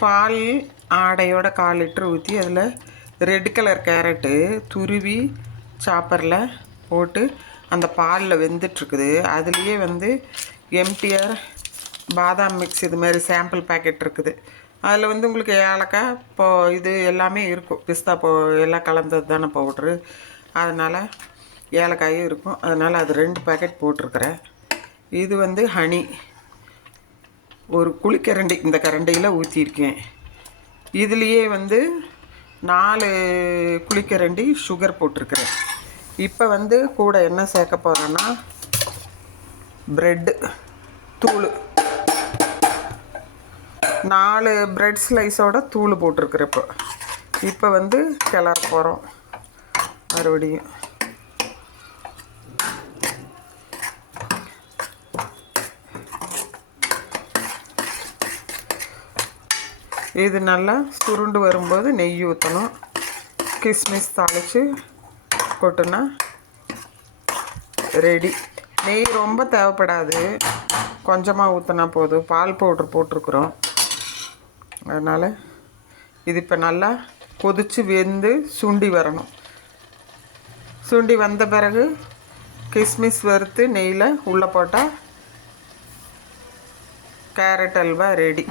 பால் ஆடையோட 1/4 litre ஊற்றி அதில் red colour carrot துருவி சாப்பரில் போட்டு அந்த பாலில் வெந்துட்டுருக்குது. அதுலேயே வந்து எம்டிஆர் பாதாம் மிக்ஸ் இது மாதிரி சாம்பிள் பேக்கெட் இருக்குது. அதில் வந்து உங்களுக்கு ஏலக்காய் இது எல்லாமே இருக்கும். பிஸ்தா எல்லாம் கலந்தது தானே பவுட்ரு, அதனால் ஏலக்காயும் இருக்கும். அதனால் அது 2 பேக்கெட் போட்டிருக்கிறேன். இது வந்து ஹனி ஒரு குழிக்கரண்டி இந்த கரண்டியில் ஊற்றிருக்கேன். இதுலேயே வந்து 4 குழிக்கரண்டி சுகர் போட்டிருக்கிறேன். இப்போ வந்து கூட என்ன சேர்க்க போகிறேன்னா ப்ரெட்டு தூள் 4 ப்ரெட் ஸ்லைஸோட தூள் போட்டிருக்கிறப்போ இப்போ வந்து கிளற போகிறோம். மறுபடியும் இது நல்லா சுருண்டு வரும்போது நெய் ஊற்றணும். கிஸ்மிஸ் தாளித்து கொட்டுனா ரெடி. நெய் ரொம்ப தேவைப்படாது, கொஞ்சமாக ஊற்றினா போதும். பால் பவுட்ரு போட்டிருக்குறோம், அதனால் இது இப்போ நல்லா கொதித்து வெந்து சுண்டி வரணும். சுண்டி வந்த பிறகு கிஸ்மிஸ் வறுத்து நெய்யில் உள்ளே போட்டால் கேரட் அல்வா ரெடி.